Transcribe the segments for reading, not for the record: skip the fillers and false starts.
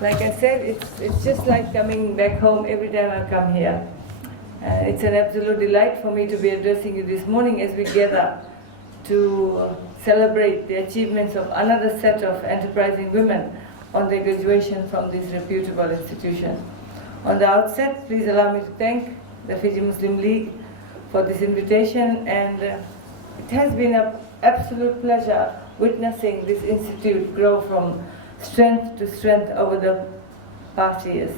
Like I said, it's just like coming back home every time I come here. It's an absolute delight for me to be addressing you this morning as we gather to celebrate the achievements of another set of enterprising women on their graduation from this reputable institution. On the outset, please allow me to thank the Fiji Muslim League for this invitation, and it has been an absolute pleasure witnessing this institute grow from strength to strength over the past years.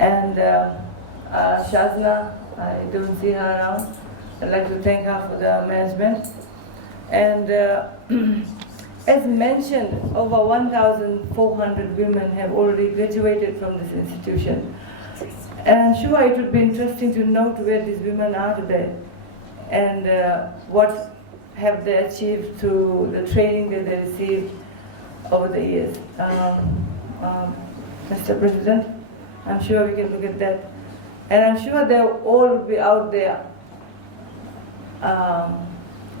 And Shazna, I don't see her around. I'd like to thank her for the management. And as mentioned, over 1,400 women have already graduated from this institution. And I'm sure it would be interesting to note where these women are today and what have they achieved through the training that they received over the years. Mr. President, I'm sure we can look at that. And I'm sure they all will be out there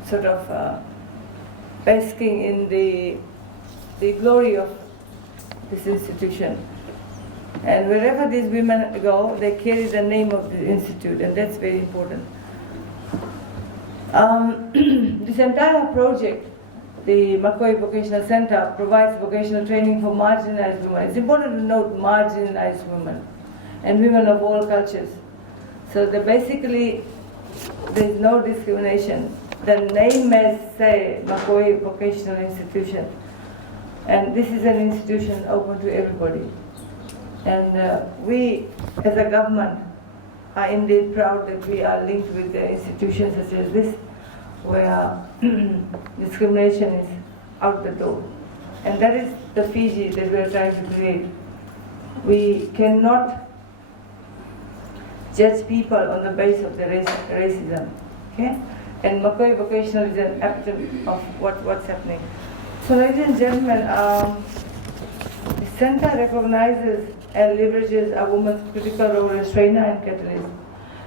sort of basking in the glory of this institution. And wherever these women go, they carry the name of the institute, and that's very important. This entire project, the Makoi Vocational Center, provides vocational training for marginalized women. It's important to note marginalized women and women of all cultures. So basically, there is no discrimination. The name may say Makoi Vocational Institution, and this is an institution open to everybody. And we, as a government, are indeed proud that we are linked with the institutions such as this, where discrimination is out the door. And that is the Fiji that we are trying to create. We cannot judge people on the basis of the racism. Okay? And Makoi Vocational is an epitome of what's happening. So, ladies and gentlemen, the center recognizes and leverages a woman's critical role as trainer and catalyst.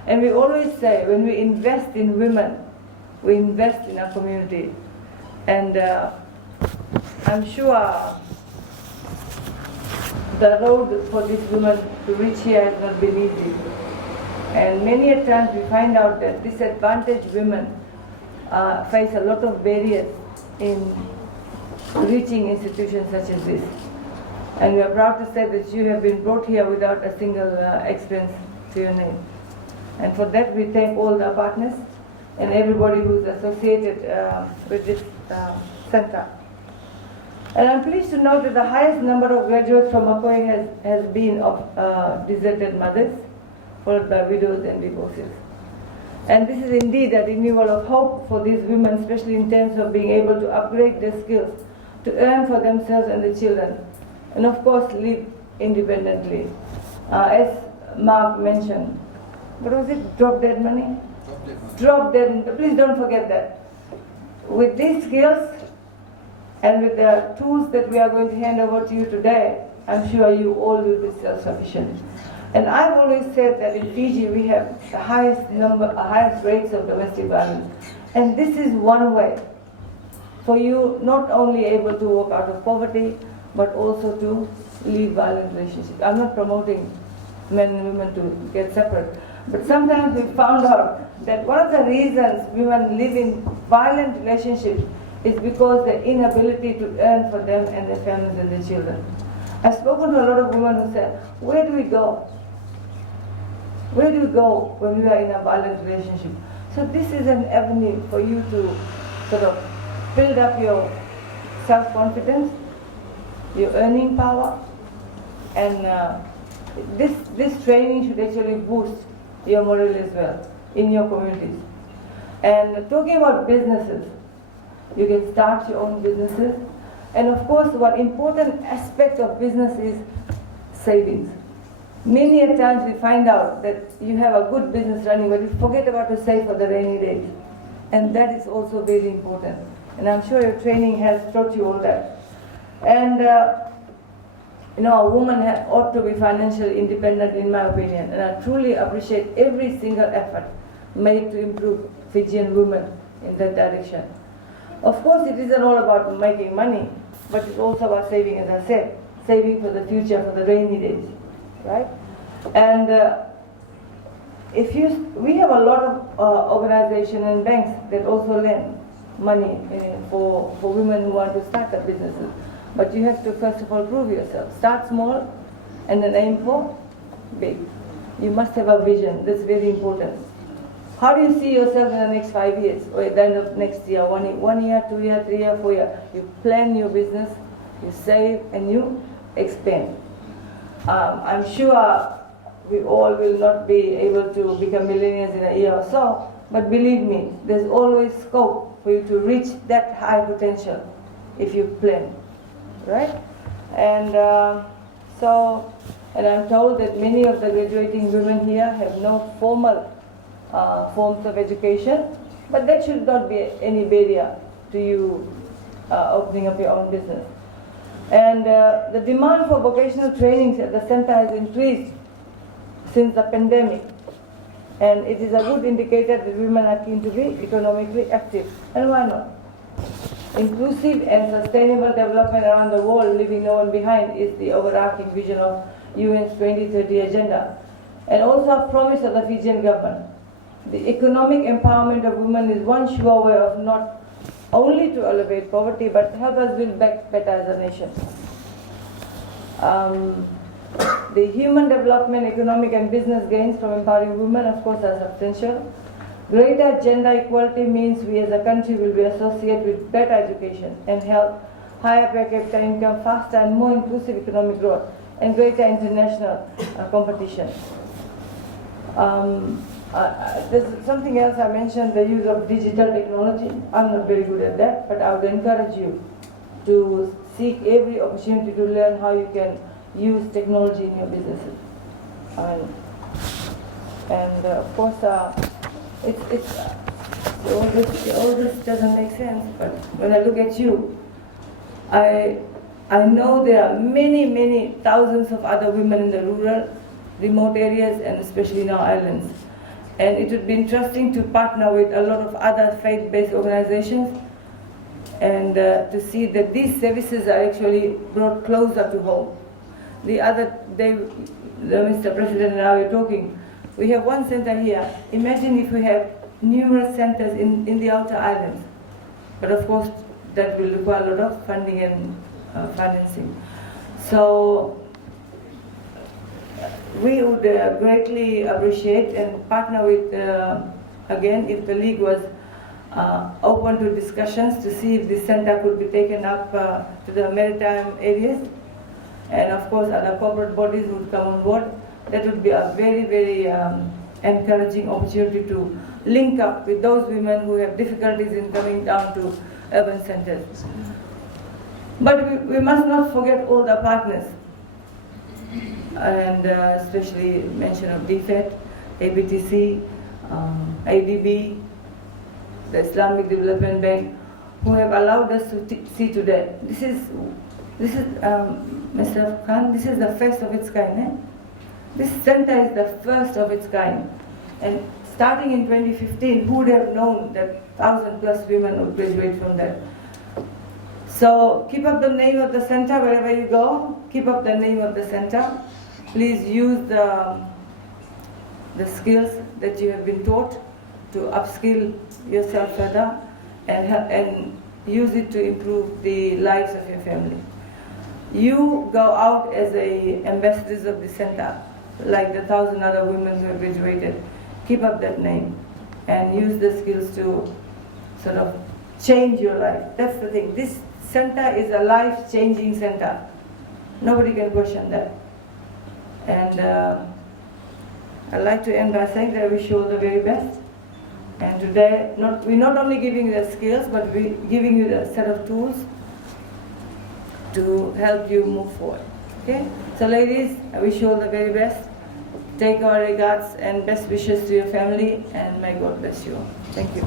And we always say, when we invest in women, we invest in our community. And I'm sure the road for these women to reach here has not been easy. And many a times we find out that disadvantaged women face a lot of barriers in reaching institutions such as this. And we are proud to say that you have been brought here without a single expense to your name. And for that we thank all the partners and everybody who is associated with this center. And I'm pleased to note that the highest number of graduates from Makoi has been of deserted mothers, followed by widows and divorces. And this is indeed a renewal of hope for these women, especially in terms of being able to upgrade their skills to earn for themselves and their children, and of course live independently. As Mark mentioned, what was it? Drop dead money? Drop dead. Please don't forget that. With these skills and with the tools that we are going to hand over to you today, I'm sure you all will be self-sufficient. And I've always said that in Fiji we have the highest rates of domestic violence. And this is one way for you not only able to walk out of poverty, but also to leave violent relationships. I'm not promoting men and women to get separate, but sometimes we found out that one of the reasons women live in violent relationships is because the inability to earn for them and their families and their children. I've spoken to a lot of women who said, where do we go? Where do we go when we are in a violent relationship? So this is an avenue for you to sort of build up your self-confidence, your earning power, and this training should actually boost your morale as well in your communities. And talking about businesses, you can start your own businesses. And of course, one important aspect of business is savings. Many a times we find out that you have a good business running, but you forget about to save for the rainy days. And that is also very important. And I'm sure your training has taught you all that. And a woman ought to be financially independent, in my opinion. And I truly appreciate every single effort made to improve Fijian women in that direction. Of course, it isn't all about making money, but it's also about saving, as I said. saving for the future, for the rainy days, right? And we have a lot of organizations and banks that also lend money for women who want to start up businesses. But you have to first of all prove yourself. Start small and then aim for big. You must have a vision. That's very important. How do you see yourself in the next 5 years or at the end of next year, 1 year, 2 year, 3 year, 4 year? You plan your business, you save, and you expand. I'm sure we all will not be able to become millionaires in a year or so, but believe me, there's always scope for you to reach that high potential if you plan, right? And and I'm told that many of the graduating women here have no formal forms of education, but that should not be any barrier to you opening up your own business. And the demand for vocational trainings at the center has increased since the pandemic, and it is a good indicator that women are keen to be economically active. And why not? Inclusive and sustainable development around the world, leaving no one behind, is the overarching vision of UN's 2030 agenda, and also a promise of the Fijian government. The economic empowerment of women is one sure way of not only to elevate poverty, but help us build back better as a nation. The human development, economic and business gains from empowering women, of course, are substantial. Greater gender equality means we as a country will be associated with better education and health, higher per capita income, faster and more inclusive economic growth, and greater international competition. There's something else I mentioned, the use of digital technology. I'm not very good at that, but I would encourage you to seek every opportunity to learn how you can use technology in your businesses. And of course, all this doesn't make sense, but when I look at you, I know there are many thousands of other women in the rural, remote areas, and especially in our islands. And it would be interesting to partner with a lot of other faith-based organizations and to see that these services are actually brought closer to home. The other day, Mr. President and I were talking, we have one center here. Imagine if we have numerous centers in the outer islands. But of course, that will require a lot of funding and financing. So we would greatly appreciate and partner with, again, if the League was open to discussions to see if this center could be taken up to the maritime areas. And of course, other corporate bodies would come on board. That would be a very encouraging opportunity to link up with those women who have difficulties in coming down to urban centers. But we must not forget all the partners, and especially mention of DFED, ABTC, IDB, the Islamic Development Bank, who have allowed us to see today. This is Mr. Khan, this is the first of its kind. Eh? This center is the first of its kind. And starting in 2015, who would have known that 1,000+ women would graduate from there? So keep up the name of the center wherever you go. Keep up the name of the center. Please use the skills that you have been taught to upskill yourself further and use it to improve the lives of your family. You go out as ambassadors of the center, like the 1,000 other women who have graduated. Keep up that name and use the skills to sort of change your life. That's the thing. This center is a life-changing center. Nobody can question that. And I'd like to end by saying that I wish you all the very best. And today, we're not only giving you the skills, but we're giving you the set of tools to help you move forward. Okay? So ladies, I wish you all the very best. Take our regards and best wishes to your family, and may God bless you all. Thank you.